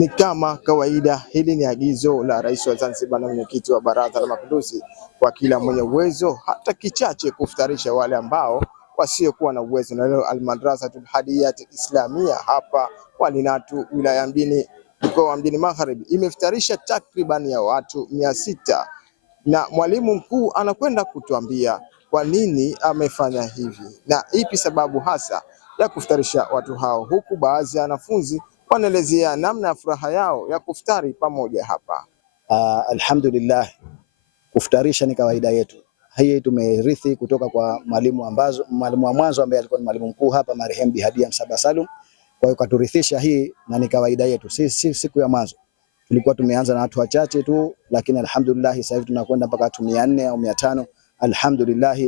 Ni kama kawaida, hili ni agizo la Rais wa Zanzibar na mwenyekiti wa Baraza la Mapinduzi kwa kila mwenye uwezo hata kichache kufutarisha wale ambao wasiokuwa na uwezo. Na leo Al-Madrasatul Hadiyat Islamia hapa Walinatu wilaya Mjini mkoa wa Mjini Magharibi imefutarisha takriban ya watu 600, na mwalimu mkuu anakwenda kutuambia kwa nini amefanya hivi na ipi sababu hasa ya kufutarisha watu hao, huku baadhi ya wanafunzi wanaelezea namna ya furaha yao ya kufutari pamoja hapa. Alhamdulillah, kufutarisha ni kawaida yetu. Hii tumerithi kutoka kwa mwalimu wa mwanzo ambaye alikuwa ni mwalimu mkuu hapa marehemu Bi Hadia Msaba Salum. Kwa hiyo katurithisha hii na ni kawaida yetu. Siku ya mwanzo tulikuwa tumeanza na watu wachache tu, lakini alhamdulillah sasa hivi tunakwenda mpaka watu 400 au 500. Alhamdulillah,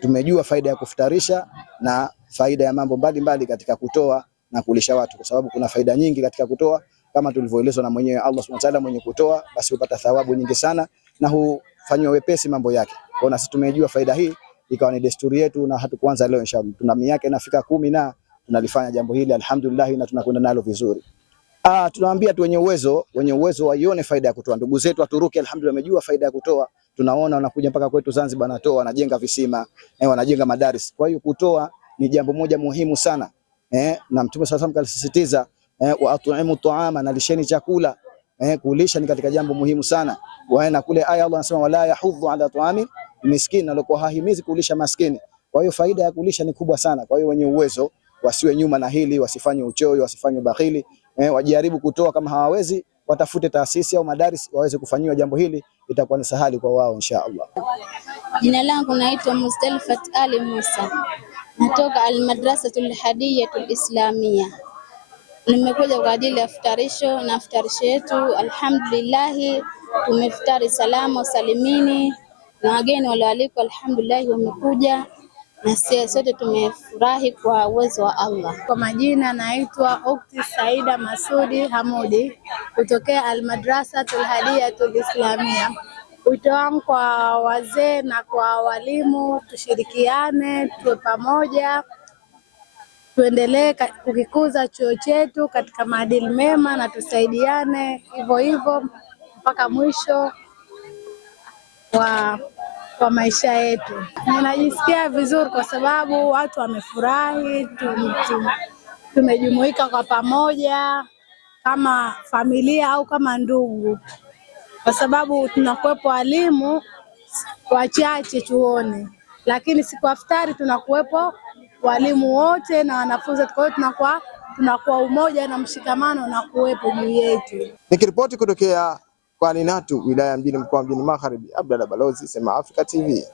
tumejua faida ya kufutarisha na faida ya mambo mbalimbali katika kutoa na kulisha watu, kwa sababu kuna faida nyingi katika kutoa kama tulivyoelezwa na mwenyewe Allah Subhanahu wa Ta'ala. Mwenye kutoa basi hupata thawabu nyingi sana na hufanywa wepesi mambo yake. Kwa hiyo sisi tumejua faida hii, ikawa ni desturi yetu na hatukuanza leo. Inshallah tuna miaka inafika 10 na tunalifanya jambo hili alhamdulillah, na tunakwenda nalo vizuri. Tunawaambia tu wenye uwezo waione faida ya kutoa. Ndugu zetu Waturuki alhamdulillah wamejua faida ya kutoa. Tunaona wanakuja mpaka kwetu Zanzibar, wanatoa, wanajenga visima, wanajenga madaris. Kwa hiyo kutoa ni jambo moja muhimu sana. Na Mtume sallallahu alayhi alisisitiza wa at'imu ta'ama, na lisheni chakula. Kulisha ni katika jambo muhimu sana. Na kule aya Allah anasema wala yahudhu ala ta'ami miskin, alikuwa hahimizi kulisha maskini. Kwa hiyo faida ya kulisha ni kubwa sana. Kwa hiyo wenye uwezo wasiwe nyuma na hili, wasifanye uchoyo, wasifanye bakhili, wajaribu kutoa. Kama hawawezi watafute taasisi au madaris waweze kufanyiwa jambo hili, itakuwa ni sahali kwa wao insha Allah. Jina langu naitwa Mustalifat Ali Musa, natoka Al-Madrasatul Hadiyat Islamia. Nimekuja kwa ajili ya futarisho, na futarisho yetu alhamdulillah tumefutari salama salimini, na wageni walioalikwa alhamdulillah wamekuja, na sisi sote tumefurahi kwa uwezo wa Allah. Kwa majina naitwa Ukti Saida Masudi Hamudi kutokea Al-Madrasatul Hadiyat Islamia. Wito wangu kwa wazee na kwa walimu, tushirikiane, tuwe pamoja, tuendelee kukikuza chuo chetu katika maadili mema, na tusaidiane hivyo hivyo mpaka mwisho wa maisha yetu. Ninajisikia vizuri kwa sababu watu wamefurahi, tumejumuika kwa pamoja kama familia au kama ndugu, kwa sababu tunakuwepo walimu wachache chuoni, lakini siku iftari tunakuwepo walimu wote na wanafunzi. Kwa hiyo tunakuwa umoja na mshikamano na kuwepo juu yetu. Nikiripoti kutokea kwa Walinatu wilaya Mjini mkoa wa Mjini Magharibi, Abdalla Balozi, Sema Africa TV.